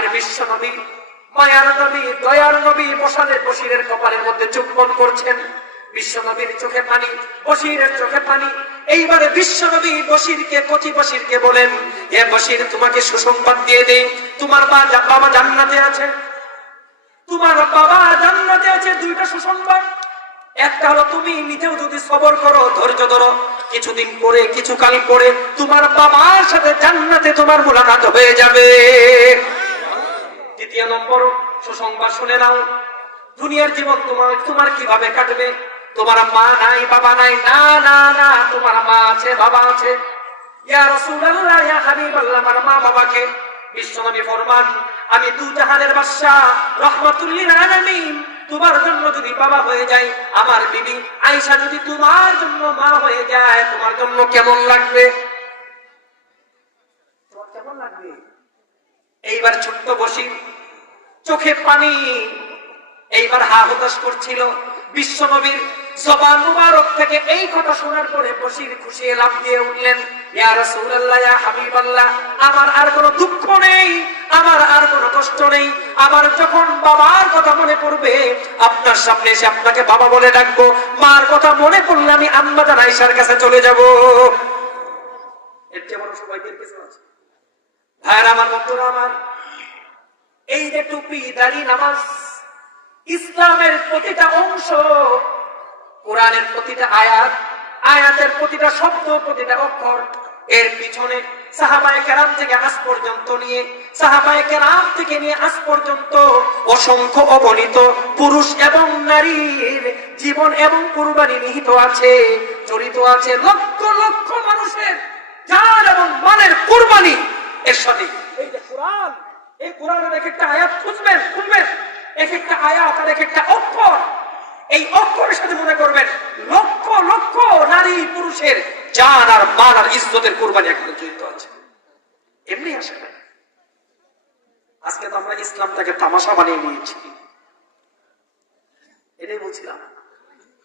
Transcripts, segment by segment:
আর বিশ্ব নবী, মায়ার নবী, দয়ার নবী বশিরের কপালের মধ্যে চুম্বন করছেন। বিশ্ব নবীর চোখে পানি, বশিরের চোখে পানি। এইবারে বিশ্ব নবী কচি বশিরকে বলেন, হে বশির, তোমাকে সুসংবাদ দিয়ে দেই, তোমার বাবা জান্নাতে আছে, তোমার বাবা জান্নাতে আছে। দুইটা সুসংবাদ। একটা হলো, তুমি নিজেও যদি সবর করো, ধৈর্য ধরো, কিছুদিন পরে, কিছুকাল পরে তোমার বাবার সাথে জান্নাতে তোমার মুলাকাত হয়ে যাবে। দ্বিতীয় নম্বর সুসংবাদ শুনে নাও, দুনিয়ার জীবন তোমার কিভাবে কাটবে? তোমার মা নাই, বাবা নাই, না না না, তোমার মা আছে, বাবা আছে। ইয়া রাসূলুল্লাহ, ইয়া হাবিবাল্লাহ, আমার মা বাবাকে বিশ্বনবী ফরমান, আমি দু জাহানের বাদশা রাহমাতুল লিল আলামিন, তোমার জন্য যদি বাবা হয়ে যায়, আমার বিবি আয়েশা যদি তোমার জন্য মা হয়ে যায়, তোমার জন্য কেমন লাগবে? তোমার কেমন লাগবে? এইবার ছোট্ট বশির চোখে পানি, এইবার হা হতাশ করছিল। বিশ্বনবীর জবান মুবারক থেকে এই কথা শোনার পরে বশির খুশি লাফ দিয়ে উঠলেন, ইয়া রাসূলুল্লাহ, ইয়া হাবিবাল্লাহ, আমার আর কোনো দুঃখ নেই, আমার আর কোনো কষ্ট নেই। আমার যখন বাবার কথা মনে পড়বে, আপনার সামনে এসে আপনাকে বাবা বলে ডাকবো। মার কথা মনে পড়লে আমি আম্মা জান আয়েশার কাছে চলে যাব। এর চেয়ে বড় সৌভাগ্যের কিছু আছে? ভাইরা আমার, বন্ধুরা আমার, এই যে টুপি, দাড়ি, নামাজ, ইসলামের প্রতিটা অংশ, কোরআনের প্রতিটা আয়াত, আয়াতের প্রতিটা শব্দ, প্রতিটা অক্ষর, এর পিছনে সাহাবায়ে কেরাম থেকে আজ পর্যন্ত নিয়ে, সাহাবায়ে কেরাম থেকে নিয়ে আজ পর্যন্ত অসংখ্য অগণিত পুরুষ এবং নারীর জীবন এবং কুরবানি নিহিত আছে, জড়িত আছে। লক্ষ লক্ষ মানুষের জান এবং মালের কুরবানি এর সাথে। এই যে কোরআন, এই কোরআনের এক একটা আয়াত খুঁজবেন, এক একটা আয়াত আর এক একটা অক্ষর, এই অক্ষরের সাথে মনে করবেন লক্ষ লক্ষ নারী পুরুষের জান আর মাল আর ইজ্জতের কুরবানি এখানে জড়িত আছে। এমনি আসে না। আজকে তো আমরা ইসলামটাকে তামাশা বানিয়ে নিয়েছি। এটাই বলছিলাম,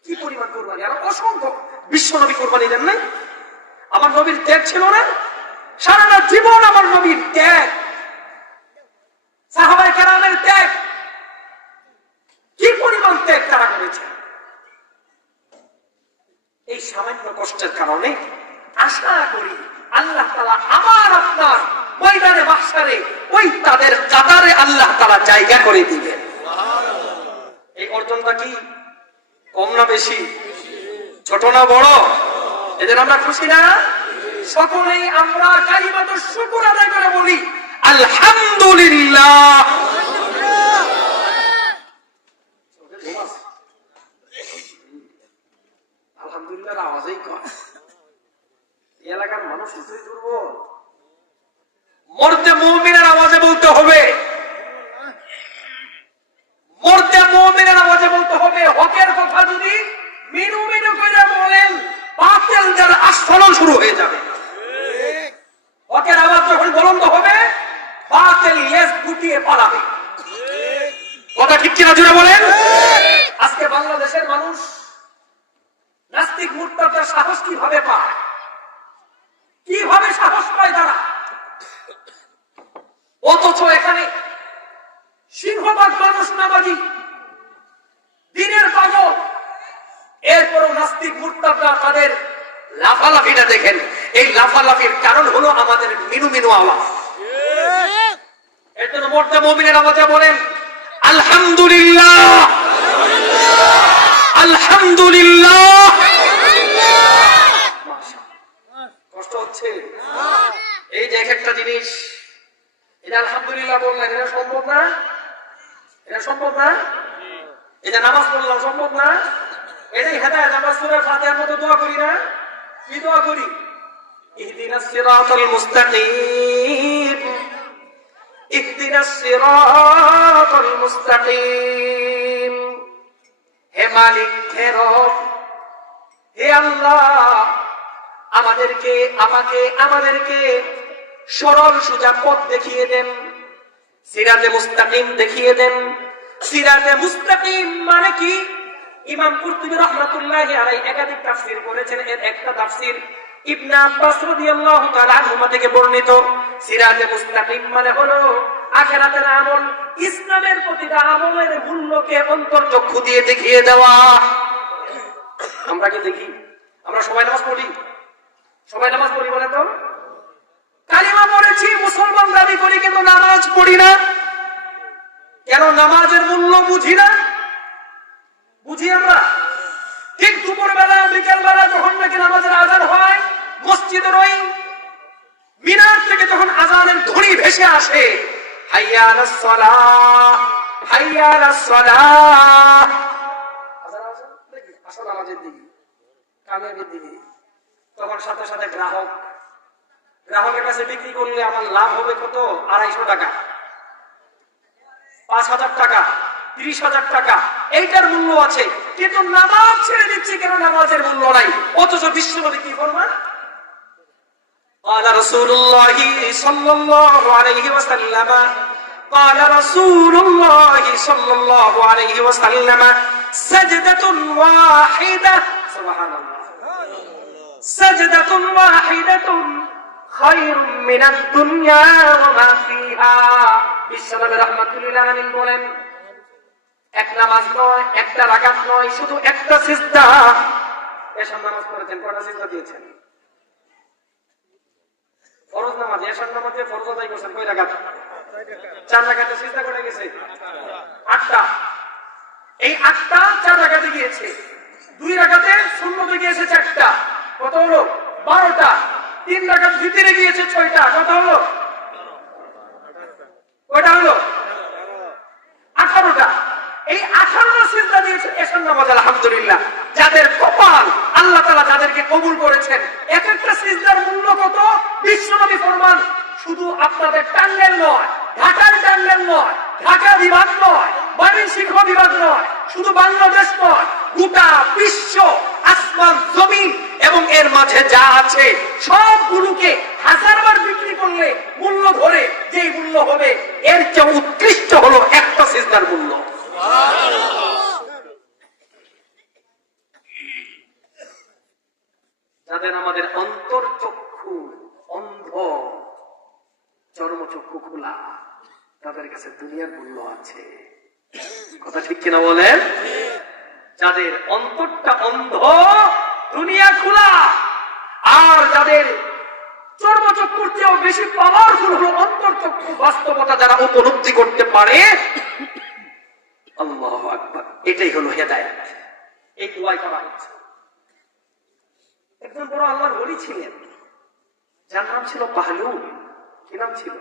কি পরিমাণ কুরবানি, আর অসংখ্য। বিশ্ব নবী কুরবানি দেন নাই? আমার নবীর ত্যাগ ছিল না? সারাটা জীবন আমার নবীর ত্যাগ, সাহাবায়ে কেরামের ত্যাগ, কি পরিমাণ ত্যাগ তারা করেছে। এই সামান্য কষ্টের কারণে আশা করি আল্লাহ তাআলা আমার আপনার ময়দানে মাহশারে ওই তাদের কাতারে আল্লাহ তাআলা জায়গা করে দিবেন। এই অর্জনটা কি কম না বেশি? ছোট না বড়? এদের আমরা খুশি না? সকলেই আমরা কালিমাতুশ শুকর আদায় করে বলি আলহামদুলিল্লাহ। আলহামদুলিল্লাহ আওয়াজই কম। এলাকার মানুষ কিছুই দুর্বল। মরতে মুমিনের আওয়াজে বলতে হবে, মরতে মুমিনের আওয়াজে বলতে হবে। হকের কথা যদি মিনু মিনু করে বলেন, বাতিলদের আস্ফালন শুরু হয়ে যাবে। হকের আওয়াজ যখন বুলন্দ হবে, বাতিল লেজ গুটিয়ে পালাবে। কথা ঠিক কিনা জোরে বলেন? আজকে বাংলাদেশের মানুষ নাস্তিক মুরতাদদের সাহস কিভাবে পায়? কিভাবে সাহস পায় তারা? অথচ এখানে সিংহভাগ মানুষ নামাজি, দিনের পাগল, এরপরও নাস্তিক মুরতাদরা তাদের লাফালাফিটা দেখেন। এই লাফালাফির কারণ হলো আমাদের মিনু মিনু আওয়াজ। এর জন্য মরতে মুমিনের আওয়াজে বলেন আলহামদুলিল্লাহ, আলহামদুলিল্লাহ। কষ্ট হচ্ছে? এই যে একটা জিনিস, এটা আলহামদুলিল্লাহ বললেন, এটা সম্ভব না? এটা সম্ভব না? এটা নামাজ পড়লাম, সম্ভব না? এটাই হেদায়েত। আমরা সূরা ফাতিহার মতো দোয়া করি না? কি দোয়া করি? ইহদিনাস সিরাতাল মুস্তাকিম, ইহদিনাস সিরাতাল মুস্তাকিম। হে মালিক, হে রব, হে আল্লাহ, আমাদেরকে সরল সোজা পথ দেখিয়ে দেন, সিরাতে মুস্তাকিম দেখিয়ে দেন। সিরাতে মুস্তাকিম মানে কি? ইমাম কুরতুবী রাহমাতুল্লাহি আলাইহি একাধিক তাফসীর করেছেন। এর একটা তাফসীর ইবনে আব্বাস রাদিয়াল্লাহু তাআলা আনহুমা থেকে বর্ণিত। সিরাতে মুস্তাকিম মানে হলো আখিরাতের আমল, ইসলামের প্রতিটা আমলের মূল্যকে অন্তর্চক্ষু দিয়ে দেখিয়ে দেওয়া। আমরা কি দেখি? আমরা সবাই নামাজ পড়ি, সবাই নামাজ পড়ি বলে তো? কালিমা পড়েছি, মুসলমান দাবি করি, কিন্তু নামাজ পড়ি না কেন? নামাজের মূল্য বুঝি না। বুঝি আমরা ঠিক দুপুর বেলা, বিকেল বেলা যখন নাকি নামাজের আজান হয়, মসজিদের ওই মিনার থেকে যখন আজানের ধ্বনি ভেসে আসে, হাইয়া আলাস সালাহ, হাইয়া আলাস সালাহ, আসল নামাজের দিকে, কামিয়াবির দিকে, তখন সাথে সাথে গ্রাহকের কাছে বিক্রি করলে আমার লাভ হবে কত? 250 টাকা, 5000 টাকা, 30,000 টাকা, এইটার মূল্য আছে। কিন্তু নামাজ ছেড়ে দিচ্ছি কেন? নামাজের মূল্য নাই। অথচ বিশ্বনবী কি ফরমান? قال رسول الله صلى الله عليه وسلم قال رسول الله صلى الله عليه وسلم سجدة واحدة سبحان الله سجدة واحدة خير من الدنيا وما فيها বিশ্বনবী রাহমাতুল্লাহ আলাইহি বলেন, এক নামাজ নয়, একটা রাকাত নয়, শুধু একটা সিজদা। এশার নামাজ পড়েছেন, কয়টা সিজদা দিয়েছেন? ফরজ নামাজ, এশার নামাজে ফরজ আদায় করেছেন কয় রাকাত? 4 রাকাতে সিজদা করে গেছে 8টা। এই 8টা 4 রাকাতে গিয়েছে, 2 রাকাতে সুন্নতে গিয়েছে 4টা, কত হলো? 12টা। 3 রাকাত ভিতরে গিয়েছে 6টা, কত হলো? কয়টা হলো? 18টা। এই 18টা সিজদা দিয়েছে এশার নামাজ। আলহামদুলিল্লাহ, যাদের কপাল, আল্লাহ তাআলা যাদেরকে কবুল করেছেন। এক একটা সিজদার মূল্য কত? বিশ্বনবী ফরমান, শুধু আপনাদের টাঙ্গাইল নয়, ঢাকার টাঙ্গাইল নয়, ঢাকা বিভাগ নয়, ময়মনসিংহ বিভাগ নয়, শুধু বাংলাদেশ নয়, গোটা বিশ্ব, আসমান জমিন এবং এর মাঝে যা আছে সবগুলোকে হাজারবার বিক্রি করলে মূল্য ধরে যেই মূল্য হবে, এর চেয়ে উৎকৃষ্ট হলো একটা সিজদার মূল্য। যাদের আমাদের অন্তর্চক্ষু অন্ধ, চর্মচক্ষু খোলা, তাদের কাছে দুনিয়ার মূল্য আছে। কথা ঠিক কিনা বলেন? যাদের অন্তরটা অন্ধ, দুনিয়া খোলা, আর যাদের চর্মচক্ষুর চেয়েও বেশি পাওয়ারফুল হলো অন্তর্চক্ষু, বাস্তবতা যারা উপলব্ধি করতে পারে, আল্লাহু আকবার, এটাই হলো হেদায়েত। এই দোয়াই করা হচ্ছে। একজন বড় আল্লাহর ওলি ছিলেন, যার নাম ছিল বাহলুল। কি নাম ছিল?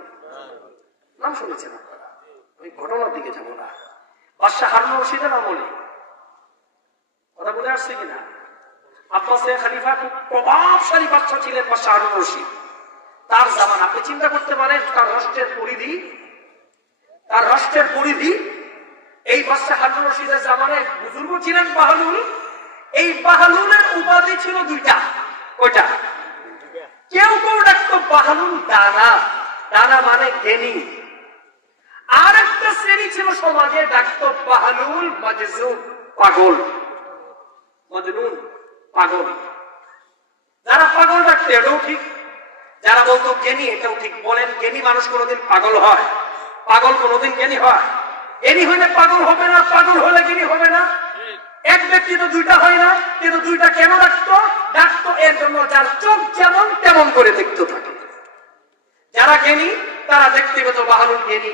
নাম শুনেছেন আপনারা? ওই ঘটনার দিকে যাবো না। বাদশাহ হারুন রশিদের আমলে, কথা বলে আসছে কিনা? আব্বাসের খলিফা খুব প্রভাবশালী বাদশা ছিলেন বাদশাহ হারুন রশিদ। তার জামান, আপনি চিন্তা করতে পারেন, তার রাষ্ট্রের পরিধি। এই বাদশাহ হারুন রশিদের জামানে বুজুর্গ ছিলেন বাহলুল। এই বাহলুলের উপাধি ছিল 2টা। কয়টা? কেউ কেউ ডাকতো বাহলুল দানা, দানা মানে জ্ঞানী। আর একটা শ্রেণী ছিল সমাজে, ডাকতো বাহলুল মাজনুন, পাগল। মজনুন, পাগল। যারা পাগল ডাকতো এটাও ঠিক, যারা বলতো জ্ঞানী এটাও ঠিক। বলেন, জ্ঞানী মানুষ কোনোদিন পাগল হয়? পাগল কোনোদিন জ্ঞানী হয়? জ্ঞানী হইলে পাগল হবে না, পাগল হলে জ্ঞানী হবে না। এক ব্যক্তি তো 2টা হয় না, কিন্তু 2টা কেন ডাকতো? ডাকতো এর জন্য যার চোখ যেমন তেমন করে দেখতে থাকে। যারা জ্ঞানী তারা দেখতে পেত বাহলুল জ্ঞানী,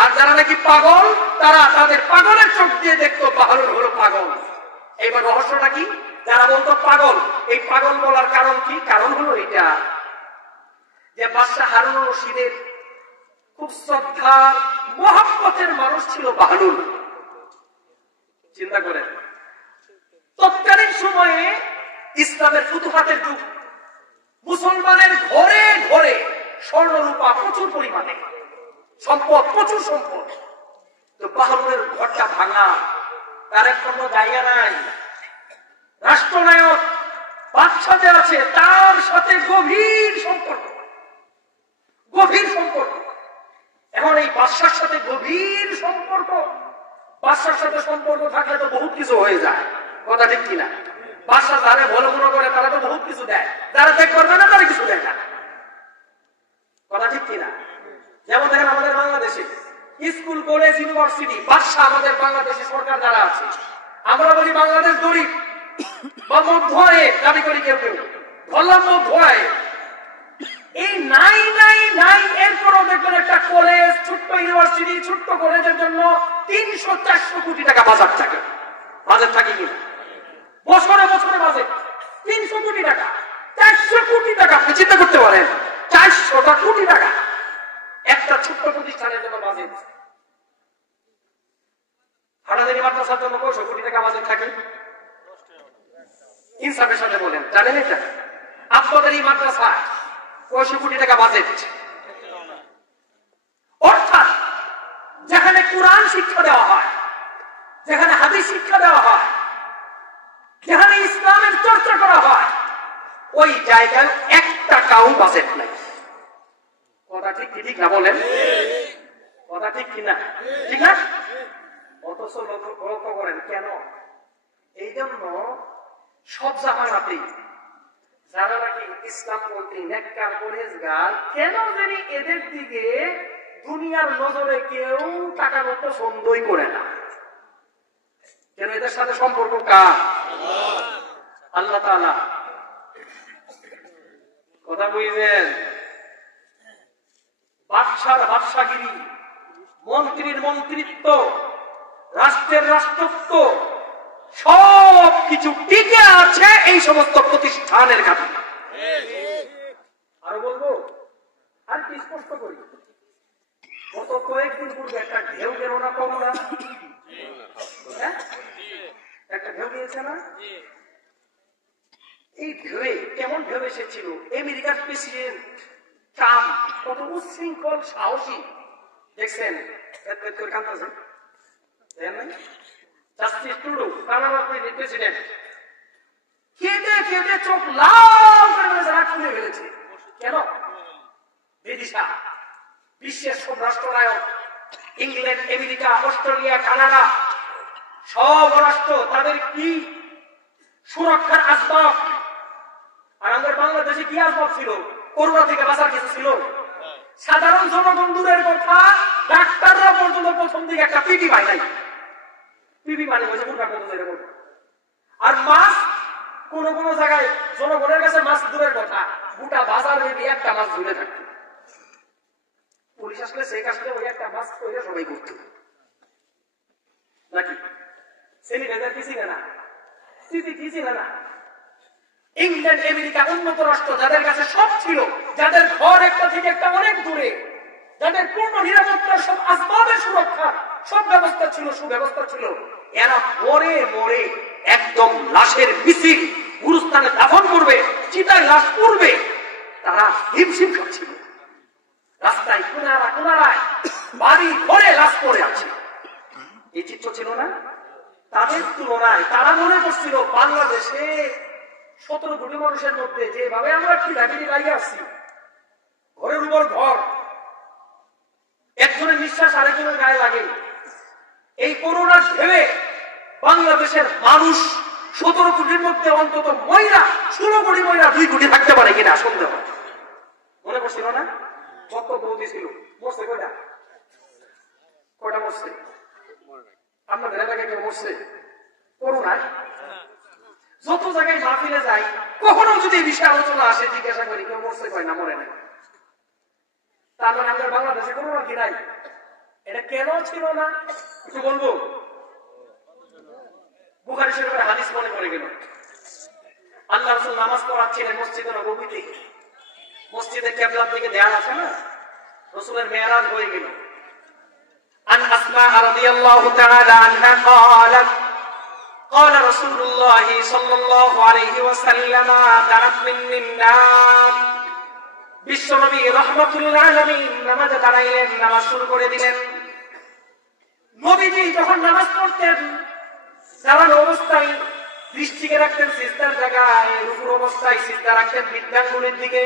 আর যারা নাকি পাগল তারা তাদের পাগলের চোখ দিয়ে দেখতো বাহলুল হলো পাগল। এইবার রহস্যটা কি? যারা বলতো পাগল, এই পাগল বলার কারণ কি? কারণ হলো এটা যে বাদশাহ হারুন রশিদের খুব শ্রদ্ধা মহব্বতের মানুষ ছিল বাহলুল। চিন্তা করেন, তৎকালীন সময়ে ইসলামের ফুতুহাতের যুগ, মুসলমানের ঘরে ঘরে স্বর্ণ রূপা প্রচুর পরিমাণে, সম্পদ, প্রচুর সম্পদ। তো বাহলুলের ঘরটা ভাঙা, তার কোনো জায়গা নাই। রাষ্ট্রনায়ক বাদশা যে আছে তার সাথে গভীর সম্পর্ক, গভীর সম্পর্ক। এখন এই বাদশার সাথে গভীর সম্পর্ক, বাদশার সাথে সম্পর্ক থাকলে তো বহুত কিছু হয়ে যায়। কথা ঠিক কিনা? বাদশা যারা ভালো মনে করে তারা তো বহুত কিছু দেয়, যারা দেখ করবে না তারা কিছু দেয় না। কথা ঠিক কিনা? যেমন দেখেন আমাদের বাংলাদেশে স্কুল, কলেজ, ইউনিভার্সিটি, বাদশা আমাদের বাংলাদেশের সরকার যারা আছে, আমরা বলি বাংলাদেশ গরিব বা মধ্য আয়ের দাবি করি, কেউ কেউ বললাম মধ্য আয়ের। এই নাই নাই নাই এরপরও দেখবেন একটা কলেজ, ছোট্ট ইউনিভার্সিটি, ছোট্ট কলেজের জন্য 300-400 কোটি টাকা বাজেট থাকে। বাজেট থাকে কি বছরে বছরে বাজেট 300 কোটি টাকা, 400 কোটি টাকা। আপনি চিন্তা করতে পারেন 400টা কোটি টাকা একটা ছোট্ট প্রতিষ্ঠানের জন্য বাজেট। হাটাজারি মাদ্রাসার জন্য 500 কোটি টাকা বাজেট থাকে। ইনসাফের সাথে বলেন, জানেন এটা? আপনাদের এই মাদ্রাসা 500 কোটি টাকা বাজেট। অর্থাৎ যেখানে কোরআন শিক্ষা দেওয়া হয়, যেখানে হাদিস শিক্ষা দেওয়া হয়, যেখানে ইসলামের চর্চা করা হয়, ওই জায়গায় 1 টাকাও বাজেট নাই। কথা ঠিক কি ঠিক না বলেন? কথা ঠিক কিনা? ঠিক না? অথচ লক্ষ্য করেন কেন? এই জন্য সব জামানাতেই যারা নাকি ইসলাম বলতে নেককার পরহেজগার, কেন জানি এদের দিকে দুনিয়ার নজরে কেউ টাকা মতো সন্দেহই করে না। কেন? এদের সাথে সম্পর্ক কার? আল্লাহ তাআলা। কথা বুঝলেন? বাদশার বাদশাগিরি, মন্ত্রীর মন্ত্রিত্ব, রাষ্ট্রের রাষ্ট্রত্ব, সব কিছু টিকে আছে এই সমস্ত প্রতিষ্ঠানের কারণে। আরো বলবো, আর কি স্পষ্ট করি, গত কয়েকদিন পূর্বে একটা ঢেউ গেল না কমলা? একটা ঢেউ গিয়েছে না? এই ঢেউয়ে কেমন ঢেউ এসেছিল? আমেরিকার প্রেসিডেন্ট ট্রাম্প কত উচ্ছৃঙ্খল সাহসী, দেখছেন? কাঁদতেছেন, দেখেন নাই? জাস্টিস ট্রুডো, কানাডার প্রেসিডেন্ট, কেঁদে কেঁদে চোখ লাল করে রাগ খুলে ফেলেছে। কেন? বিদিশা বিশ্বের সব রাষ্ট্রনায়ক, ইংল্যান্ড, আমেরিকা, অস্ট্রেলিয়া, কানাডা, সব রাষ্ট্র তাদের কি সুরক্ষার আসবাব, আর আমাদের বাংলাদেশে কি আসবাব ছিল? করোনা থেকে বাঁচার কিছু ছিল? সাধারণ জনগণ দূরের কথা, ডাক্তাররা পর্যন্ত প্রথম দিকে একটা পিপি পায় নাই। পিপি মানে হয়েছে এরকম। আর মাস্ক কোন কোন জায়গায় জনগণের কাছে মাস্ক দূরের কথা, গোটা বাজার ভেবে একটা মাস্ক ঝুলে থাকতো। পুলিশ আসলে সে আসলে ওই একটা মাস্ক তৈরি সবাই করতো নাকি? স্যানিটাইজার কি ছিল না? পিপি কি ছিল না? ইংল্যান্ড, আমেরিকা উন্নত রাষ্ট্র, যাদের কাছে সব ছিল, যাদের ঘর একটা থেকে একটা অনেক দূরে, যাদের পূর্ণ নিরাপত্তার সব আসবাবের সুরক্ষা সব ব্যবস্থা ছিল, সুব্যবস্থা ছিল, এরা মরে মরে একদম লাশের মিছিল গুরুস্থানে দাফন করবে, চিতায় লাশ পড়বে, তারা হিমশিম খাচ্ছিল। রাস্তায় কোনারা কোনারায় বাড়ি ঘরে লাশ পড়ে আছে। এই চিত্র ছিল না? তাদের তুলনায় তারা মনে করছিল বাংলাদেশে 17 কোটি মানুষের মধ্যে যেভাবে আমরা খিলাপিলি লাগিয়ে আসছি, ঘরের উপর ঘর, একজনের নিঃশ্বাস আরেকজনের গায়ে লাগে, এই করোনার ঢেউয়ে বাংলাদেশের মানুষ 17 কোটির মধ্যে অন্তত মহিলা 16 কোটি মহিলা 2 কোটি থাকতে পারে কিনা সন্দেহ। মনে করছিল না? কত বৌদি ছিল, মরছে কয়টা? কয়টা মরছে? আপনাদের এলাকায় কেউ মরছে করোনায়? যত জায়গায় মাহফিলে যাই, কখনো যদি এই বিষয়ে আলোচনা আসে, জিজ্ঞাসা করি কেউ মরছে কয় না, মরে নাই। তার মানে আমাদের বাংলাদেশে করোনা কি নাই? এটা কেন ছিল না একটু বলবো। বুখারী শরীফের হাদিস মনে পড়ে গেল। আল্লাহ রাসূল নামাজ পড়াচ্ছিলেন মসজিদে নববীতে, মসজিদে কিবলার দিকে দেয়াল আছে না, রাসূলের মেরাজ হয়ে গেল। আন আসমা রাদিয়াল্লাহু তাআলা আনহা قالت قال رسول الله صلى الله عليه وسلم ترك مني النام। বিশ্বনবী রাহমাতুল আলামিন নামাজে দাঁড়াইলেন, নামাজ শুরু করে দিলেন। নবীজি যখন নামাজ পড়তেন, দাঁড়ানো অবস্থায় দৃষ্টিকে রাখতেন সিজদার জায়গায়, রুকুর অবস্থায় সিজদা রাখতেন বৃদ্ধাঙ্গুলির দিকে,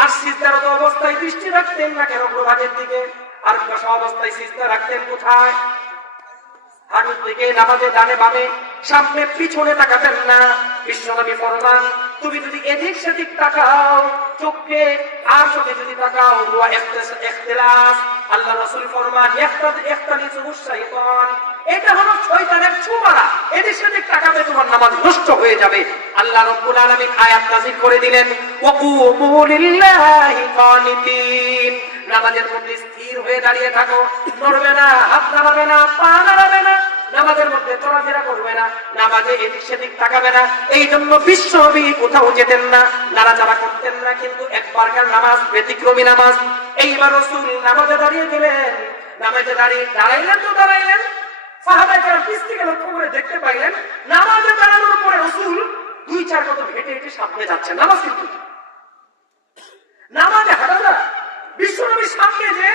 আর সিজদারত অবস্থায় দৃষ্টি রাখতেন নাকের অগ্রভাগের দিকে, আর বসা অবস্থায় সিজদা রাখতেন কোথায়? হাঁটুর দিকে। নামাজে ডানে বামে সামনে পিছনে তাকাতেন না। বিশ্বনবী ফরমান, তুমি যদি এদিক সেদিক তাকাও চোখে আর চোখে যদি তাকাও হুয়া ইখতিলাস, আল্লাহ রাসূল ফরমান ইখতালিসু শাইতান, এটা হলো শয়তানের ছোঁয়া, এদের সাথে তাকাবে তোমার নামাজ নষ্ট হয়ে যাবে। আল্লাহ রাব্বুল আলামিন আয়াত নাযিল করে দিলেন ওয়াকুমু লিল্লাহি কানিতিন, নামাজের মধ্যে স্থির হয়ে দাঁড়িয়ে থাকো, নড়বে না, হাত নাড়াবে না, পা নাড়াবে না, নামাজের মধ্যে চলাফেরা করবে না, নামাজে এদিক সেদিক তাকাবে না। এই জন্য বিশ্বনবী কোথাও যেতেন না, নাড়াচাড়া করতেন না, কিন্তু একবারকার নামাজ ব্যতিক্রমী নামাজ। এইবার রাসূল নামাজে দাঁড়িয়ে গেলেন, নামাজে দাঁড়াইলেন, সাহাবায়ে কেরাম পিছ থেকে লক্ষ্য করে দেখতে পাইলেন নামাজে দাঁড়ানোর পরে রাসূল 2-4 কদম হেঁটে হেঁটে সামনে যাচ্ছেন। নামাজ কিন্তু নামাজে হাঁটা না, বিশ্বনবী সামনে যে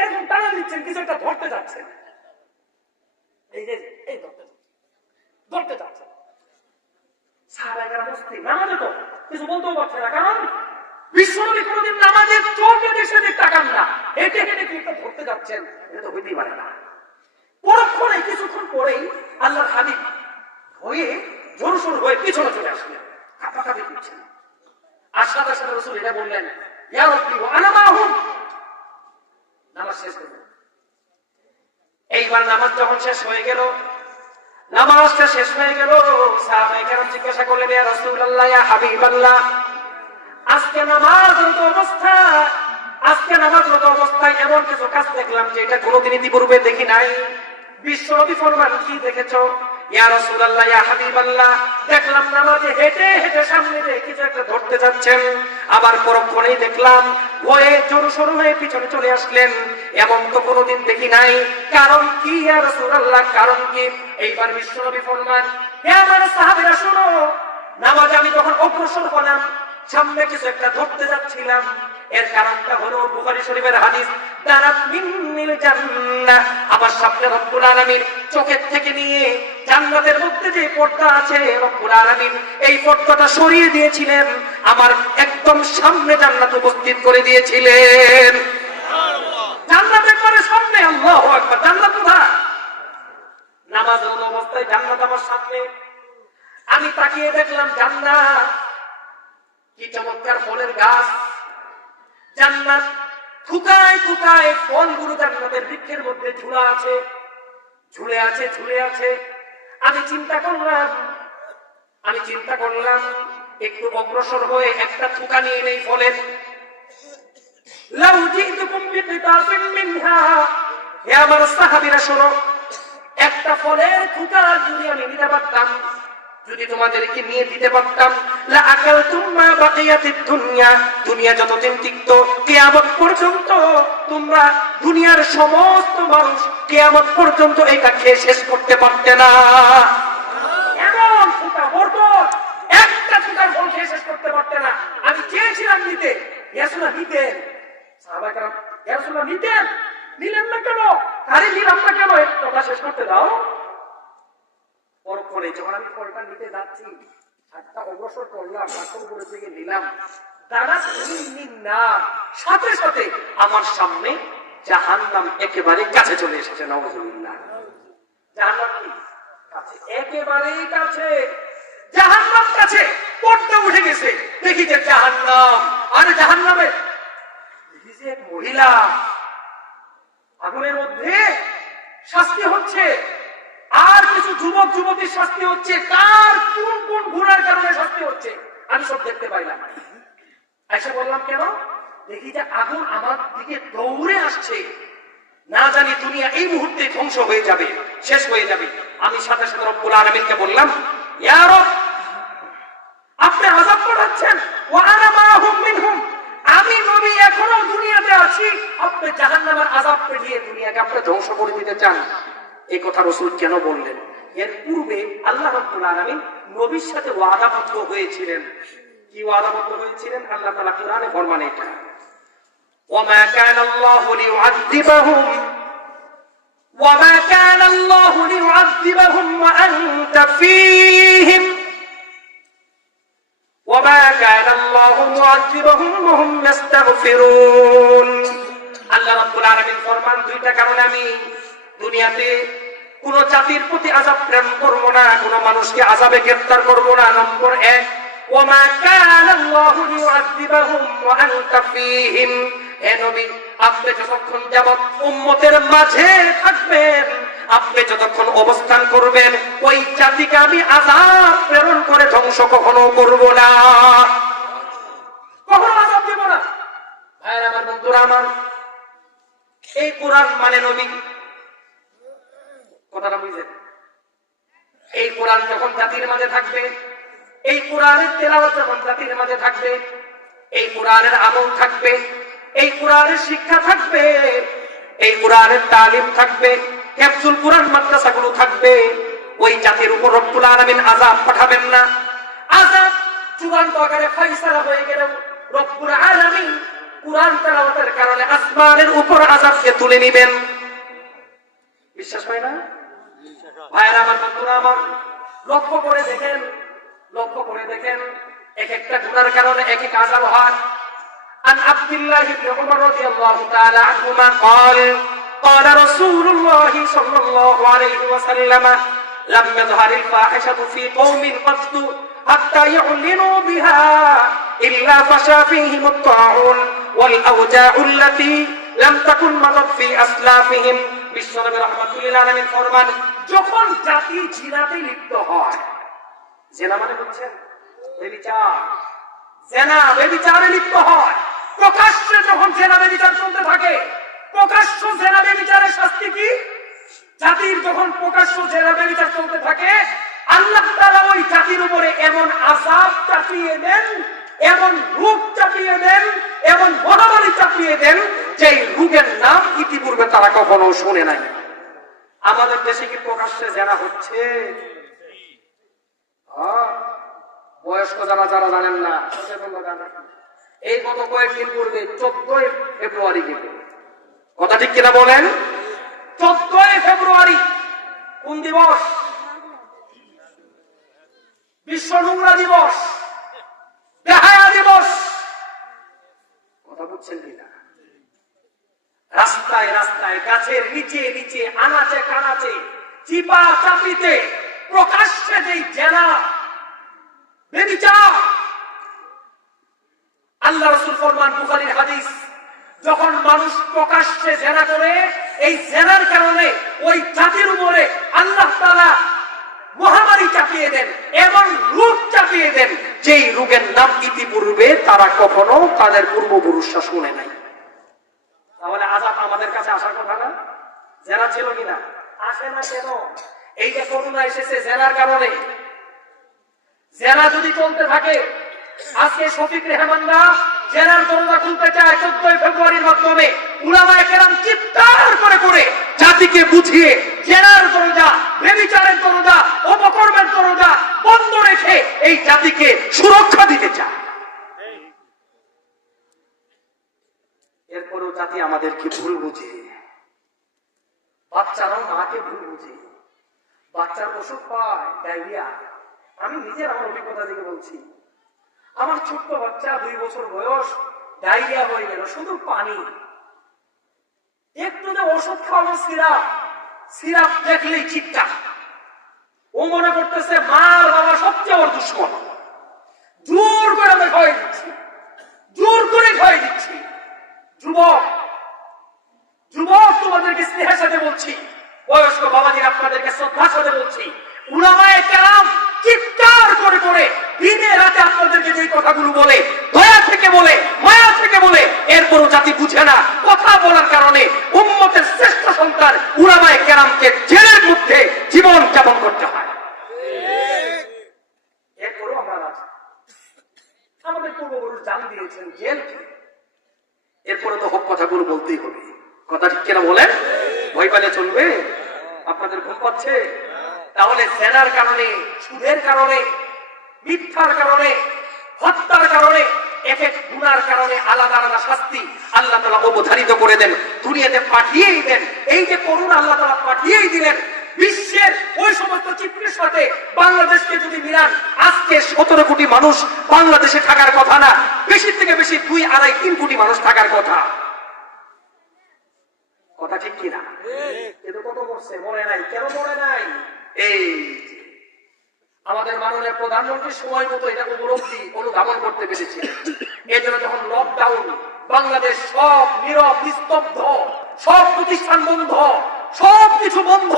এরকম টানা দিচ্ছেন, কিছু একটা ধরতে যাচ্ছেন, এই ধরতে যাচ্ছেন। সাহাবায়ে কেরাম অস্থির, নামাজে তো কিছু বলতেও পারছে না, কারণ বিশ্বনবী কোনদিন নামাজে চোখে দেশে তাকান না, হেঁটে হেঁটে কি একটা ধরতে যাচ্ছেন, এটা তো হইতেই পারে না। পরক্ষণে কিছুক্ষণ পরেই আল্লাহর হাবিব হয়ে জোরসোর হয়ে পিছনে চলে আসলেন, কাঁপাকাঁপি করছেন। আর সাথে সাথে রাসূল এটা বললেন ইয়া রাব্বি ওয়া আনা মাহুম, নামাজ শেষ করলেন। এইবার নামাজ যখন শেষ হয়ে গেল, নামাজটা শেষ হয়ে গেল, সাহাবায়ে কেরাম জিজ্ঞাসা করলেন ইয়া রাসূলুল্লাহ, ইয়া হাবিবাল্লাহ, আজকে নামাজরত অবস্থায় এমন কিছু কাজ দেখলাম যে এটা কোনোদিন ইতিপূর্বে দেখি নাই। বিশ্বনবী ফরমান কি দেখেছো? ইয়া রাসূলুল্লাহ, ইয়া হাবিবাল্লাহ, দেখলাম নামাজে হেঁটে হেঁটে সামনে দিয়ে কিছু একটা ধরতে যাচ্ছেন, আবার পরক্ষণেই দেখলাম ভয়ে জোরসোর হয়ে পিছনে চলে আসলেন, এমন তো কোনোদিন দেখি নাই। কারণ কি ইয়া রাসূলুল্লাহ, কারণ কি? এইবার বিশ্বনবী ফরমান হে আমার সাহাবীরা শোনো, নামাজে আমি যখন অগ্রসর হলাম, সামনে কিছু একটা ধরতে যাচ্ছিলাম, এর কারণটা হলো বুখারী শরীফের হাদিস, দারাত মিনিল জান্নাহ, আমার সামনে রব্বুল আলামিন চোখের থেকে নিয়ে জান্নাতের মধ্যে যে পর্দা আছে, রব্বুল আলামিন এই পর্দাটা সরিয়ে দিয়েছিলেন, আমার একদম সামনে জান্নাত উপস্থিত করে দিয়েছিলেন। সুবহানাল্লাহ, জান্নাতের পরে সামনে, আল্লাহু আকবার, জান্নাত কোথায়? নামাজের অবস্থায় জান্নাত আমার সামনে। আমি তাকিয়ে দেখলাম জান্নাত, কি চমৎকার ফলের গাছ, জান্নাত থুকায় থুকায় ফলগুলো জান্নাতের বৃক্ষের মধ্যে ঝুলে আছে। আমি চিন্তা করলাম একটু অগ্রসর হয়ে একটা থুকা নিয়ে নেই ফলের। লাউ জিতুকুম বিকিতাফিন মিনহা, হে আমার সাহাবীরা শোনো, একটা ফলের থুকা যদি আমি নিতে পারতাম, যদি তোমাদেরকে নিয়ে দিতে পারতাম, লা আকালতুম মা বাকিয়াতিদ দুনিয়া, দুনিয়া যতদিন টিকতো, কিয়ামত পর্যন্ত তোমরা দুনিয়ার সমস্ত মানুষ কিয়ামত পর্যন্ত এটা খেয়ে শেষ করতে পারতে না। এমন ফুটা বরকত, একটা ফুটার ফল খেয়ে শেষ করতে পারতে না। আমি চেয়েছিলাম নিতে, রাসূলুল্লাহ নিতেন, সাহাবায়ে কেরাম রাসূলুল্লাহ নিতেন, নিলেন না কেন? আরে নিলাম না কেন, এই কথা শেষ করতে দাও। পরক্ষণে যখন আমি ফলটা নিতে যাচ্ছি, একটা অগ্রসর করলাম, পাথর উপরে থেকে নিলাম, দাঁড়াত না, সাথে সাথে আমার সামনে জাহান্নাম একেবারে কাছে চলে এসেছে। নাউযুবিল্লাহ, জাহান্নাম কি কাছে, একেবারেই কাছে, জাহান্নাম কাছে, পর্দা উঠে গেছে, দেখি যে জাহান্নাম, আর জাহান্নামে দেখি যে এক মহিলা আগুনের মধ্যে শাস্তি হচ্ছে, আর কিছু যুবক যুবতীর শাস্তি হচ্ছে, কার কোন কোন গুনার কারণে শাস্তি হচ্ছে আমি সব দেখতে পাইলাম। আয়েশা বললাম কেন? দেখি যে আগুন আমার দিকে দৌড়ে আসছে, না জানি দুনিয়া এই মুহূর্তে ধ্বংস হয়ে যাবে, শেষ হয়ে যাবে। আমি সাথে সাথে রব্বুল আলামিনকে বললাম, ইয়া রব, আপনি আযাব পাঠাচ্ছেন, ওয়া আনা মাহুম মিনহুম, আমি নবী এখনো দুনিয়াতে আছি, আপনি জাহান্নামের আযাব পাঠিয়ে দুনিয়াকে আপনি ধ্বংস করে দিতে চান। এই কথা রাসূল কেন বললেন? এর পূর্বে আল্লাহ রাব্বুল আলামিন নবীর সাথে ওয়াদাবদ্ধ হয়েছিলেন। কি ওয়াদাবদ্ধ হয়েছিলেন? আল্লাহ তাআলা কোরআনে ফরমান এটা, ওয়ামা কানা আল্লাহু লিউআযিবাহুম ওয়া আনতা ফীহিম ওয়ামা কানা আল্লাহু মুআযিবাহুম ওয়া হুম ইস্তাগফিরুন। আল্লাহ রাব্বুল আলামিন ফরমান, দুইটা কারণে আমি দুনিয়াতে কোন জাতির প্রতি আযাব প্রেরণ করবো না, কোন মানুষকে আযাবে গ্রেফতার করবো না। নম্বর 1, ওয়ামা কানা আল্লাহু লিউআযিবাহুম ওয়া আনতা ফীহিম। হে নবী, আপনি যতক্ষণ যাবত উম্মতের মাঝে থাকবেন, আপনি যতক্ষণ অবস্থান করবেন, ওই জাতিকে আমি আযাব প্রেরণ করে ধ্বংস কখনো করব না, কখনো আযাব দেব না। ভাইরা আমার, বন্ধুরা আমার, এই কোরআন মানে নবী, কথাটা বুঝলেন? এই কোরআন যখন জাতির মাঝে থাকবে, এই কোরআনের তেলাওয়াত যখন জাতির মাঝে থাকবে, এই কোরআনের আমল থাকবে, এই কোরআনের শিক্ষা থাকবে, এই কোরআনের তালিম থাকবে, হিফজুল কোরআন মাদ্রাসাগুলো থাকবে, ওই জাতির উপর রব্বুল আলামিন আযাব পাঠাবেন না। আযাব চূড়ান্ত আকারে ফয়সালা হয়ে গেল, রব্বুল আলামিন কোরআন তেলাওয়াতের কারণে আসমানের উপর আযাবকে তুলে নেবেন। বিশ্বাস হয় না? ভাইরা আমার, বন্ধুরা আমার, লক্ষ্য করে দেখেন, লক্ষ্য করে দেখেন, এক একটা গুনার কারণে এক এক আযাব হয়। عن عبد الله بن عمر رضي الله تعالى عنهما قال قال رسول الله صلى الله عليه وسلم لم يظهر الفاحشة في قوم قط حتى يعلنوا بها إلا فشى فيهم الطاعون والأوجاع التي لم تكن مضت في أسلافهم। বিশ্বনবী রাহমাতুল্লাহ আলাইহি ফরমান, যখন জাতি জিনাতে লিপ্ত হয়, জিনা মানে বুঝছেন? ব্যভিচার, জিনা ব্যভিচারে লিপ্ত হয়, প্রকাশ্যে যখন জিনা ব্যভিচার চলতে থাকে, প্রকাশ্য জিনা ব্যভিচারের শাস্তি কি? জাতির যখন প্রকাশ্য জিনা ব্যভিচার চলতে থাকে, আল্লাহ তাআলা ওই জাতির উপরে এমন আযাব চাপিয়ে দেন, এমন রূপ চাপিয়ে দেন, এমন মহামারী চাপিয়ে দেন, যে রোগের নাম ইতিপূর্বে তারা কখনো শুনে নাই। আমাদের দেশে কি প্রকাশ্যে জিনা হচ্ছে? বয়স্ক যারা যারা জানেন না, এই গত কয়েকদিন পূর্বে 14 ফেব্রুয়ারি গেল, কথা ঠিক কিনা বলেন? 14 ফেব্রুয়ারি কোন দিবস? বিশ্ব নোংরা দিবস, বেহায়া দিবস। কথা বুঝছেন কিনা? রাস্তায় রাস্তায়, গাছের নিচে নিচে, আনাচে কানাচে, চিপা চাপিতে প্রকাশ্যে যেই জেনা ব্যভিচার, আল্লাহ রাসূল ফরমান, বুখারীর হাদিস, যখন মানুষ প্রকাশ্যে জেনা করে, এই জেনার কারণে ওই জাতির উপরে আল্লাহ তাআলা মহামারী চাপিয়ে দেন, এমন রোগ চাপিয়ে দেন, যেই রোগের নাম ইতিপূর্বে তারা কখনো তাদের পূর্বপুরুষরা শুনে নাই। তাহলে আযাব আমাদের কাছে আসার কথা না? জেনা ছিল কিনা? আসে না কেন? এই যে করোনা এসেছে জেনার কারণে। জেনা যদি চলতে থাকে, আজকে শফিক রেহমানরা জেনার দরজা খুলতে চায় 14 ফেব্রুয়ারির মাধ্যমে, উলামায়ে কেরাম চিৎকার করে করে জাতিকে বুঝিয়ে জেনার দরজা, ব্যভিচারের দরজা, অপকর্মের দরজা বন্ধ রেখে এই জাতিকে সুরক্ষা দিতে চায়। এরপরেও জাতি আমাদেরকে ভুল বুঝে, বাচ্চারাও মাকে ভুল বুঝে। বাচ্চার অসুখ হয় ডায়রিয়া, আমি নিজের আমার অভিজ্ঞতা থেকে বলছি, আমার ছোট্ট বাচ্চা 2 বছর বয়স, ডায়রিয়া হয়ে গেল, শুধু পানি, একটু যে ওষুধ খাওয়ানো, সিরাপ, সিরাপ দেখলেই চিৎকার। ও মনে করতেছে মার বাবা সবচেয়ে ওর দুশ্মন, জোর করে আমি খাওয়াই দিচ্ছি, জোর করে খাওয়াই দিচ্ছি। যুবক, যুবক, তোমাদেরকে স্নেহের সাথে বলছি, বয়স্ক বাবাজির আপনাদেরকে শ্রদ্ধার সাথে বলছি, উলামায়ে কেরাম চিৎকার করে করে দিনে রাতে আপনাদেরকে যে কথাগুলো বলে, দয়া থেকে বলে, মায়া থেকে বলে, এরপরও জাতি বুঝে না। কথা বলার কারণে উম্মতের শ্রেষ্ঠ সন্তান উলামায়ে কেরামকে জেলের মধ্যে জীবন যাপন করতে হয়। এরপরও আমরা রাজি, আমাদের পূর্বপুরুষ জান দিয়েছেন জেল, এরপরে তো হক কথাগুলো বলতেই হবে। কথা ঠিক কিনা বলেন? ভয় পেলে চলবে? আপনাদের ঘুম পাচ্ছে? তাহলে জেনার কারণে, সুদের কারণে, মিথ্যার কারণে, হত্যার কারণে, এক এক গুনার কারণে আলাদা আলাদা শাস্তি আল্লাহ তাআলা অবধারিত করে দেন, দুনিয়াতে পাঠিয়েই দেন। এই যে করোনা আল্লাহ তাআলা পাঠিয়েই দিলেন, বিশ্বের ওই সমস্ত চিত্রের সাথে বাংলাদেশকে যদি মিলান, আজকে 17 কোটি মানুষ বাংলাদেশে থাকার কথা না, বেশি থেকে বেশি 2, 2.5, 3 কোটি মানুষ থাকার কথা। কথা ঠিক কিনা? কিন্তু কত মরছে? মরে নাই। কেন মরে নাই? এই আমাদের মাননীয় প্রধানমন্ত্রী সময় মতো এটা উপলব্ধি অনুধাবন করতে পেরেছে। এই জন্য যখন লকডাউন, বাংলাদেশ সব নীরব নিস্তব্ধ, সব প্রতিষ্ঠান বন্ধ, সব কিছু বন্ধ,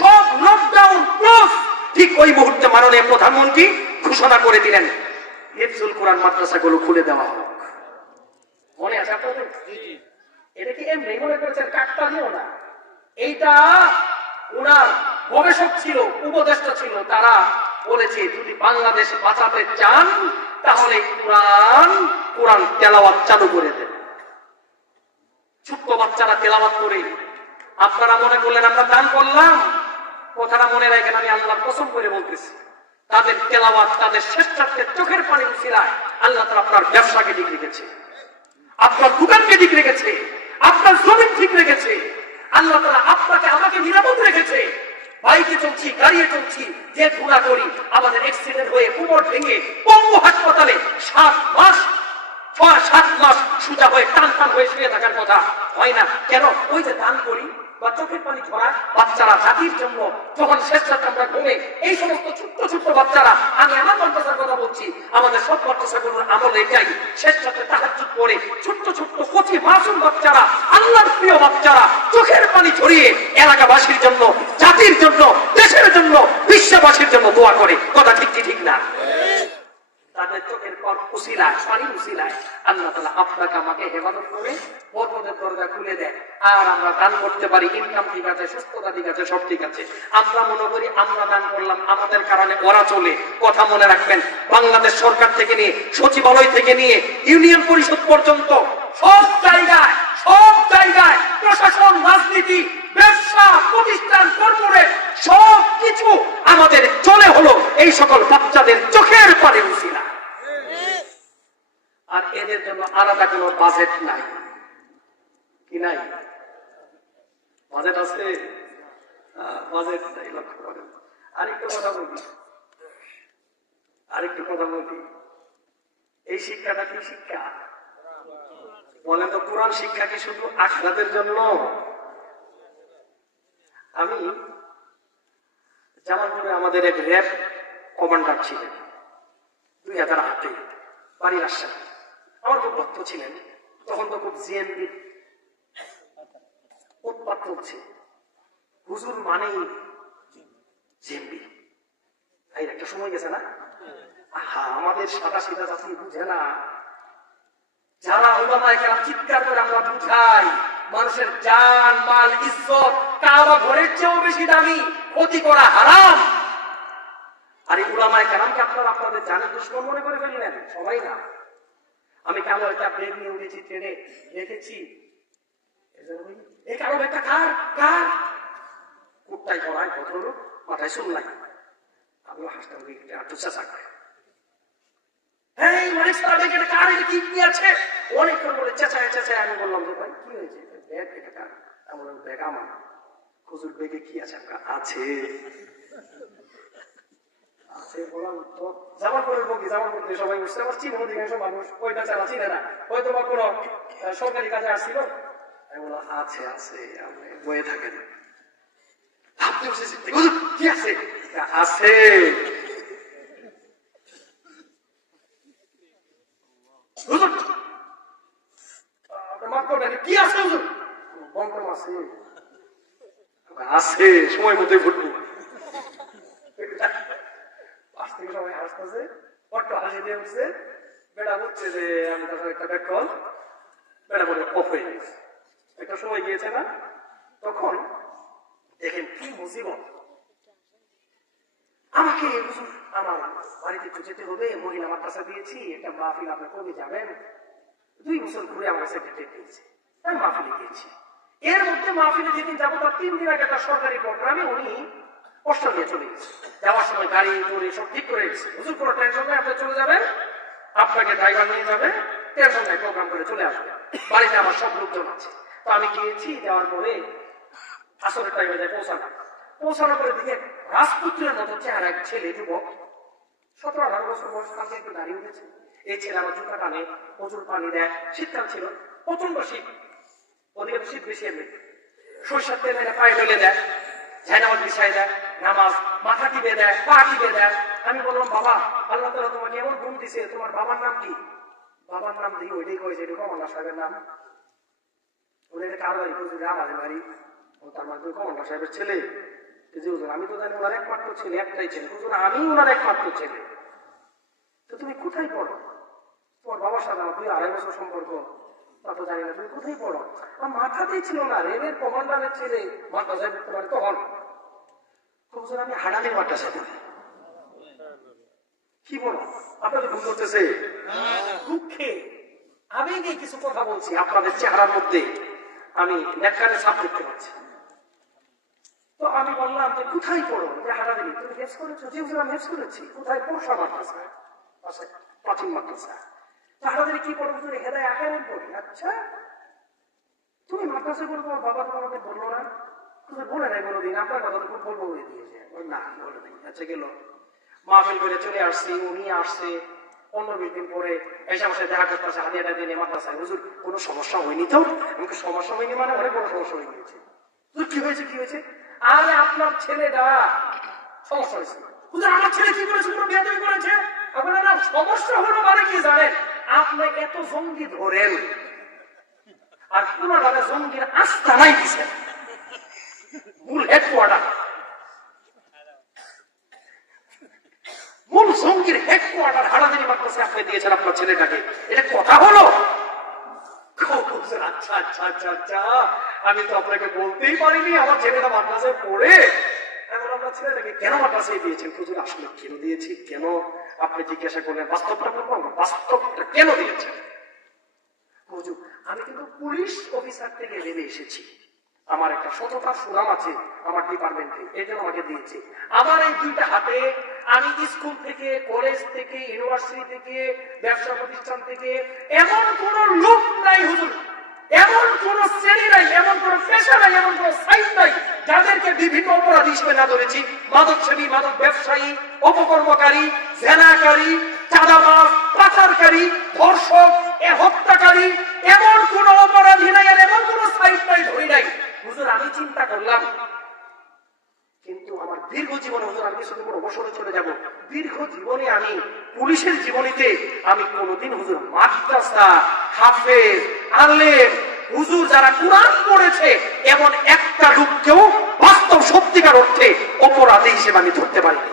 সব লকডাউন ক্লোজ, ঠিক ওই মুহূর্তে মাননীয় প্রধানমন্ত্রী ঘোষণা করে দিলেন হিফজুল কোরআন মাদ্রাসাগুলো খুলে দেওয়া হোক। মনে আছে আপনাদের? এটা কি এমনি মনে করেছেন? কাকতালীয় না, এইটা উনার গবেষক ছিল, উপদেষ্টা ছিল, তারা বলেছে যদি বাংলাদেশ বাঁচাতে চান তাহলে কোরআন তেলাওয়াত চালু করে দেন। ছোট্ট বাচ্চারা তেলাওয়াত করে, আপনারা মনে করলেন আমরা দান করলাম, কথাটা মনে রাখেন, আমি আল্লাহর কসম করে বলতেছি, তাদের তেলাওয়াত, তাদের স্বেচ্ছার্থের চোখের পানি উছিলায় আল্লাহ তাআলা আপনার ব্যবসাকে ঠিক রেখেছে, আপনার দোকানকে ঠিক রেখেছে, আপনার জমি ঠিক রেখেছে। আল্লাহ তাআলা আপনাকে আমাকে নিরাপদ রেখেছে। বাইকে চলছি, গাড়িতে চলছি, যে ধুলা করি, আমাদের অ্যাক্সিডেন্ট হয়ে কোমর ভেঙে পঙ্গু হাসপাতালে 7 মাস 6-7 মাস সোজা হয়ে টান টান হয়ে শুয়ে থাকার কথা হয় না কেন? ওই যে দান করি বা চোখের পানি ঝরা বাচ্চারা জাতির জন্য যখন স্বেচ্ছাতে আমরা ঘুমে, এই সমস্ত ছোট্ট ছোট্ট বাচ্চারা, আমি আমার মাদ্রাসার কথা বলছি, আমাদের সব মাদ্রাসাগুলোর আমল এটাই, স্বেচ্ছাতে তাহাজ্জুদ করে ছোট্ট ছোট্ট কচি মাসুম বাচ্চারা, আল্লাহর প্রিয় বাচ্চারা চোখের পানি ঝরিয়ে এলাকাবাসীর জন্য, জাতির জন্য, দেশের জন্য, বিশ্ববাসীর জন্য দোয়া করে। কথা ঠিক কি ঠিক না? তাদের চোখের উসিলায়, পানি উসিলায় আল্লাহ তাআলা আপনাকে আমাকে হেফাজত করে বরকতের দরজা খুলে দেয়, আর আমরা দান করতে পারি। ইনকাম ঠিক আছে, সুস্থতা ঠিক আছে, সব ঠিক আছে। আমরা মনে করি আমরা দান করলাম, আমাদের কারণে ওরা চলে। কথা মনে রাখবেন, বাংলাদেশ সরকার থেকে নিয়ে, সচিবালয় থেকে নিয়ে, ইউনিয়ন পরিষদ পর্যন্ত সব জায়গায় প্রশাসন, রাজনীতি, ব্যবসা, প্রতিষ্ঠান, কর্পোরেট সব কিছু আমাদের চলে হলো এই সকল বাচ্চাদের চোখের পানি উছিলা। আর এদের জন্য আলাদা কোনো বাজেট নাই, কি নাই? বাজেট আছে? বাজেট নাই, লক্ষ্য করেন। আরেকটু কথা বলি, এই শিক্ষাটা কি শিক্ষা? বলেন তো, কোরআন শিক্ষা কি শুধু আখিরাতের জন্য? আমি জামালপুরে আমাদের এক র্যাব কমান্ডার ছিলেন, 2008-এ, বাড়ির রাজশাহী। আমার খুব ভক্ত ছিলেন, তখন তো খুব জিএমবি উৎপাত চলছে, হুজুর মানেই জিএমবি। এই একটা সময় গেছে না? আমাদের সাদা সিধা জাতি বুঝে না, যারা উলামায়ে কেরাম চিৎকার করে আমরা বুঝাই, মানুষের জান, মাল, ইজ্জত কাবা ঘরের চেয়েও বেশি দামি, ক্ষতি করা হারাম। আর এই উলামায়ে কেরামকে আপনারা আপনাদের জানের দুশমন মনে করে ফেললেন? সবাই না। আমি কালো একটা ব্যাগ নিয়ে উঠেছি ট্রেনে, দেখেছি এই কালো ব্যাগটা কার? কুট্টাই করায় ভদ্রলোক, মাথায় চুল নাই। আমিও হাসতাম, একটু চেঁচা করে, অনেকক্ষণ বলে চেঁচায়। আমি বললাম যে ভাই কি হয়েছে? ব্যাগ এটা কার? আমার ব্যাগ আমার। হুজুর ব্যাগে কি আছে? আছে বললাম তো জামালপুরের বগি, জামালপুর সবাই বুঝতে আমার চিনে, অধিকাংশ মানুষ ওইটা চালা চিনে না, হয়তো বা কোনো সরকারি কাজে আসছিল। আমি বললাম আছে, আপনি বয়ে থাকেন। কি আছে? আছে। কি আছে? আছে, সময় মতোই ফুটবো। পাশ থেকে সবাই হাসতেছে, বড্ড হাসি দিয়ে উঠছে। বেড়া বলছে যে আমি তার একটা ব্যাগ কল, বেড়া বলে অফ হয়ে গেছে। একটা সময় গিয়েছে না, তখন দেখেন কি মুসিবত। আমাকে আমার বাড়িতে একটু যেতে হবে, মহিলা মাদ্রাসা দিয়েছি, একটা মাহফিল আপনি কমে যাবেন। 2 বছর ঘুরে আমার কাছে ডেট দিয়েছে, আমি মাহফিলে গিয়েছি। এর মধ্যে মাহফিলে যেদিন যাবো তার 3 দিন আগে একটা সরকারি প্রোগ্রামে উনি অস্ট্রেলিয়া চলে গেছে। যাওয়ার সময় গাড়ি করে সব ঠিক করে গেছে। হুজুর কোনো টেনশন নেই, আপনি চলে যাবেন, আপনাকে ড্রাইভার নিয়ে যাবে, টেনশন নেই, প্রোগ্রাম করে চলে আসবে। বাড়িতে আমার সব লোকজন আছে। তো আমি গিয়েছি, যাওয়ার পরে আসরের টাইমে যায় পৌঁছানোর পরে দিকে রাজপুত্রের মতো চেহারা এক ছেলে, যুবক, 17-18 বছর বয়স, কালকে একটু দাঁড়িয়ে উঠেছে। এই ছেলে আমার জুতা টানে, প্রচুর পানি দেয়। শীতকাল ছিল, প্রচন্ড শীত, ওদিকে তো শীত বেশি। এমনি সরষের তেল এনে পায়ে ঢেলে দেয়, জায়নামাজ বিছাই দেয়, নামাজ মাথা টিপে দেয়, পা টিপে দেয়, আমি বললাম বাবা আল্লাহ তাআলা তোমাকে এমন গুণ দিছে, তোমার বাবার নাম কি? বাবার নাম দিয়ে ওইটাই কয়েছে, এটা কমলা সাহেবের নাম। ওদের কারো বাড়ি হুজুর আমাদের বাড়ি, তার মানে কমলা সাহেবের ছেলে। জি হুজুর আমি তো জানি ওনার একমাত্র ছেলে, একটাই ছেলে। হুজুর আমি ওনার একমাত্র ছেলে। তো তুমি কোথায় পড়ো? তোমার বাবার সাথে আমার 2-2.5 বছর সম্পর্ক, তা তো জানি না। তুমি কোথায় পড়ো? আমার মাথাতেই ছিল না রেলের কমান্ডারের ছেলে মাদ্রাসায় পড়তে পারে। তখন হুজুর আমি হাডালির মাদ্রাসায় পড়ি। কি বলো? আপনাদের ভুল করতেছে। দুঃখে আবেগে কিছু কথা বলছি, আপনাদের চেহারার মধ্যে আমি নেককারে ছাপ দেখতে পাচ্ছি। তো আমি বললাম যে কোথায় পড়ো? যে হাডালি। তুমি হেফজ করেছো? জি হুজুর আমি হেফজ করেছি। কোথায়? পড়শা মাদ্রাসা, প্রাচীন মাদ্রাসা। হাডালি কি পড়ো? হুজুর হেদায়ে আখেরাত পড়ি। আচ্ছা তুমি মাদ্রাসায় পড়ো, তোমার বাবা তোমাকে বললো না? হুজুর বলে নাই কোনোদিন, আপনার কথা তো খুব বলে দিয়েছে। না বলে নাই। আচ্ছা গেল, মাহফিল করে চলে আসছি, উনি আসছে 15-20 দিন পরে এসে আমার সাথে দেখা করতে আসে, হাদিয়াটা দিয়ে মাদ্রাসায়। হুজুর কোনো সমস্যা হয়নি তো? আমাকে সমস্যা হয়নি মানে অনেক বড় সমস্যা হয়ে গিয়েছে। কি হয়েছে? কি হয়েছে? আরে আপনার ছেলেটা সমস্যা হয়েছে। হুজুর আমার ছেলে কি করেছে? কোনো বেয়াদবি করেছে? আপনার না সমস্যা হলো মানে কি জানেন? আপনি এত জঙ্গি ধরেন আর পুরোটা জঙ্গির আস্তানাই দিচ্ছেন, মূল হেডকোয়ার্টার, মূল জঙ্গির হেডকোয়ার্টার হারাদিনী মাদ্রাসায় আপনি দিয়েছেন আপনার ছেলেটাকে। এটা কথা হলো? আচ্ছা আচ্ছা আচ্ছা আচ্ছা, আমি তো আপনাকে বলতেই পারিনি আমার ছেলেটা মাদ্রাসায় পড়ে। এখন আপনার ছেলেটাকে কেন মাদ্রাসায় দিয়েছেন? হুজুর আসলে কেন দিয়েছি, কেন আপনি জিজ্ঞাসা করলেন? বাস্তবটা বলবো, বাস্তবটা কেন দিয়েছেন? হুজুর আমি কিন্তু পুলিশ অফিসার থেকে নেমে এসেছি, আমার একটা সততার সুনাম আছে আমার ডিপার্টমেন্টে, এই জন্য আমাকে দিয়েছে। আমার এই দুইটা হাতে আমি স্কুল থেকে, কলেজ থেকে, ইউনিভার্সিটি থেকে, ব্যবসা প্রতিষ্ঠান থেকে এমন কোন লোক নাই হুজুর, এমন কোন শ্রেণী নাই, এমন কোন পেশা নাই, এমন কোন সাইট নাই যাদেরকে বিভিন্ন অপরাধী হিসেবে না ধরেছি। মাদক সেবী, মাদক ব্যবসায়ী, অপকর্মকারী, জেনাকারী, চাঁদাবাজ, পাচারকারী, ধর্ষক, হত্যাকারী, এমন কোন অপরাধী নাই আর এমন কোন সাইট নাই ধরি নাই হুজুর। আমি চিন্তা করলাম কিন্তু আমার দীর্ঘ জীবনে, হুজুর আমি কিছুদিন পর অবসরে চলে যাব, দীর্ঘ জীবনে আমি পুলিশের জীবনীতে আমি কোনোদিন হুজুর মাদ্রাসা, হাফেজ, আলেম, হুজুর যারা কোরআন পড়েছে এমন একটা লোককেও বাস্তব সত্যিকার অর্থে অপরাধী হিসেবে আমি ধরতে পারিনি।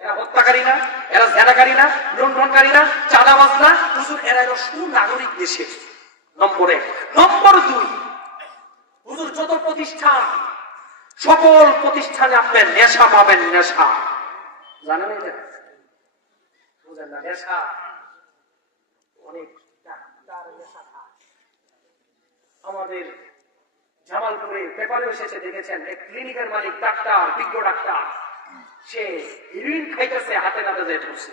এরা হত্যাকারী না, এরা জেনাকারী না, লুণ্ঠনকারী না, চাঁদাবাজ না, হুজুর এরা হলো সুনাগরিক দেশের। নম্বর 1। নম্বর 2, হুজুর যত প্রতিষ্ঠান, সকল প্রতিষ্ঠানে আপনি নেশা পাবেন। নেশা জানেন? এটা বুঝেন না? নেশা অনেক নেশা খায়। আমাদের জামালপুরে পেপারে এসেছে, দেখেছেন, এক ক্লিনিকের মালিক ডাক্তার, বিজ্ঞ ডাক্তার, সে হিরোইন খাইতেছে, হাতে নাতে যায় ঢুকছে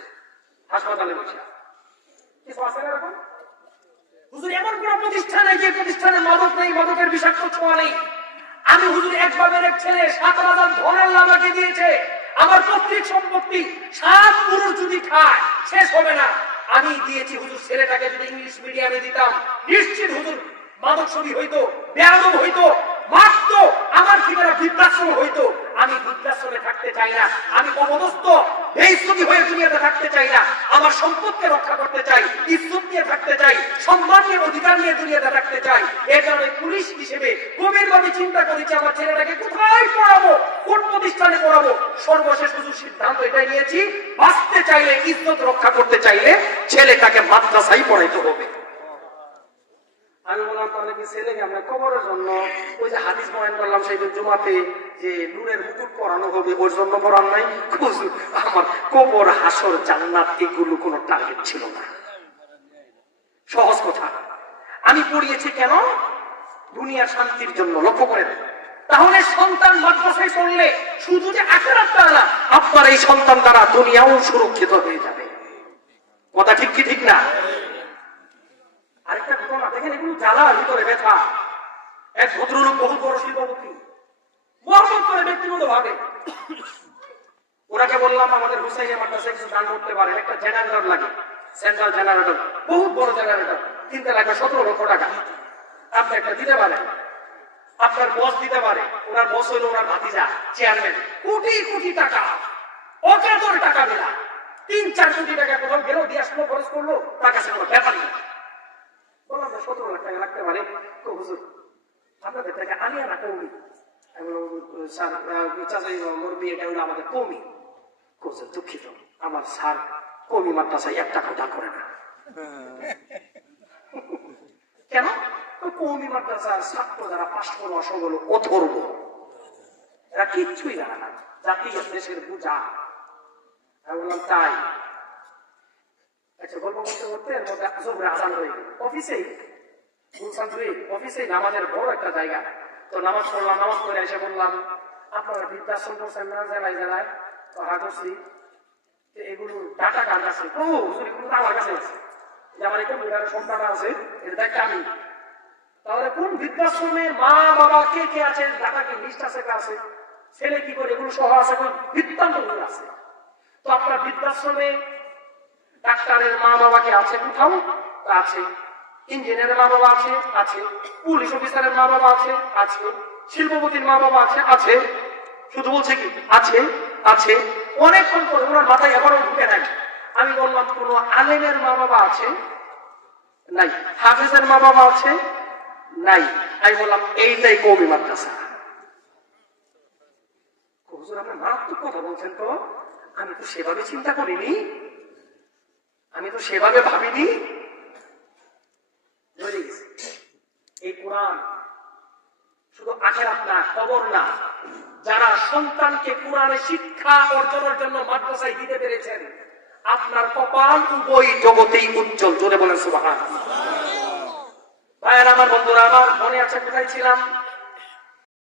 হাসপাতালে বসে। কিছু আছে না এরকম? হুজুর এমন কোন প্রতিষ্ঠান নেই যে প্রতিষ্ঠানে মাদক নেই, মাদকের বিষাক্ত ছোঁয়া নেই। আমি হুজুর এক বাবের এক ছেলে 7,000 ধনের লামাকে দিয়েছে, আমার পৈতৃক সম্পত্তি 7 পুরুষ যদি খায় শেষ হবে না। আমি দিয়েছি হুজুর, ছেলেটাকে যদি ইংলিশ মিডিয়ামে দিতাম নিশ্চিত হুজুর মাদক ছবি হইতো, বেয়াদব হইতো, মারতো, আমার ঠিকানা বৃদ্ধাশ্রম হইতো। আমি বৃদ্ধাশ্রমে থাকতে চাই না, আমি অপদস্থ বেইজ্জতি হয়ে দুনিয়াতে থাকতে চাই না। আমার সম্পদকে রক্ষা করতে চাই, ইজ্জত নিয়ে থাকতে চাই, সম্মান নিয়ে, অধিকার নিয়ে দুনিয়াতে থাকতে চাই। এর কারণে পুলিশ হিসেবে গভীরভাবে চিন্তা করেছি আমার ছেলেটাকে কোথায় পড়াবো, কোন প্রতিষ্ঠানে পড়াবো। সর্বশেষ হুজুর সিদ্ধান্ত এটাই নিয়েছি, বাঁচতে চাইলে, ইজ্জত রক্ষা করতে চাইলে ছেলেটাকে মাদ্রাসায় পড়াইতে হবে। আমি বললাম তাহলে কি ছেলেকে আমরা কবরের জন্য, ওই যে হাদিস বয়ান করলাম সেদিন জুমাতে, যে নূরের মুকুট পরানো হবে, ওর জন্য পরান নাই? আমার কবর, হাসর, জান্নাত এগুলো কোনো টার্গেট ছিল না। সহজ কথা। আমি পড়িয়েছি কেন? দুনিয়ার শান্তির জন্য। লক্ষ্য করেন, তাহলে সন্তান মাদ্রাসায় পড়লে শুধু যে আখিরাতটা না, আপনার এই সন্তান দ্বারা দুনিয়াও সুরক্ষিত হয়ে যাবে। কথা ঠিক কি ঠিক না? আরেকটা ঘটনা দেখেন, এগুলো জ্বালার ভিতরে ব্যথা। এক ভদ্রলোক, বহু বড় শিল্পপতি, মহব্বত করে ব্যক্তিগত ভাবে, ওনাকে বললাম আমাদের হুসাইনিয়া মাদ্রাসায় কিছু দান করতে পারে, একটা জেনারেটর লাগে, সেন্ট্রাল জেনারেটর, বহুত বড় জেনারেটর, কিনতে লাগবে 17 লক্ষ টাকা, আপনি একটা দিতে পারেন। আপনি আপনার বস দিতে পারে, ওনার বস হইলো ওনার ভাতিজা চেয়ারম্যান, কোটি কোটি টাকা, অকাতর টাকা দিলা, 3-4 কোটি টাকা কোথাও গেল দিয়ে আসলো, খরচ করলো, তার কাছে কোনো ব্যাপারই না। বললাম যে 17 লাখ টাকা লাগতে পারে, তো হুজুর আপনাদের টাকা আনিয়া না কৌমি, চাচাই মুরব্বী, এটা হলো আমাদের কৌমি। হুজুর দুঃখিত, আমার স্যার কৌমি মাদ্রাসায় 1 টাকা দান করে না। কেন? কৌমি মাদ্রাসার ছাত্র যারা পাশ করলো, অসংখ্য অথর্ব, এরা কিচ্ছুই জানে না, জাতীয় দেশের পূজা। আমি বললাম তাই। আচ্ছা, গল্প করতে করতে এর মধ্যে জোহরের আজান হয়ে গেল। অফিসেই নামাজের বড় একটা জায়গা, তো নামাজ পড়লাম, নামাজ পড়ে এসে বললাম আপনারা বৃদ্ধাশ্রম করছেন না জেলায় জেলায়? তো হা করছি। এগুলো ডাটা কার কাছে? ও এগুলো তো আমার কাছে আছে, যে আমার এই কম্পিউটারের সংখ্যাটা আছে, এটা দেখতে আমি। তাহলে কোন বৃদ্ধাশ্রমে মা বাবা কে কে আছে, ডাটা কি লিস্ট আছে, কাছে ছেলে কি করে, এগুলো সহ আছে, বৃত্তান্ত আছে। তো আপনার বৃদ্ধাশ্রমে ডাক্তারের মা বাবা কে আছে কোথাও? আছে। ইঞ্জিনিয়ারের মা বাবা আছে? আছে। পুলিশ অফিসারের মা বাবা আছে? আছে। শিল্পপতির মা বাবা আছে? আছে। শুধু বলছে কি আছে, আছে। অনেকক্ষণ পরে ওনার মাথায় এবারও ঢুকে নাই। আমি বললাম কোন আলেমের মা বাবা আছে? নাই। হাফেজের মা বাবা আছে? নাই। আমি বললাম এইটাই কওমি মাদ্রাসা। হুজুর আপনি মারাত্মক কথা বলছেন তো, আমি তো সেভাবে চিন্তা করিনি, আমি তো সেভাবে ভাবিনি। এই কোরআন শুধু আখেরাত না, কবর না, যারা সন্তানকে কোরআনের শিক্ষা অর্জনের জন্য মাদ্রাসায় দিতে পেরেছেন, আপনার কপাল উভয় জগতেই উজ্জ্বল। জোরে বলেন সুবহানাল্লাহ। ভাইয়েরা আমার, বন্ধুরা আমার, মনে আছে কোথায় ছিলাম?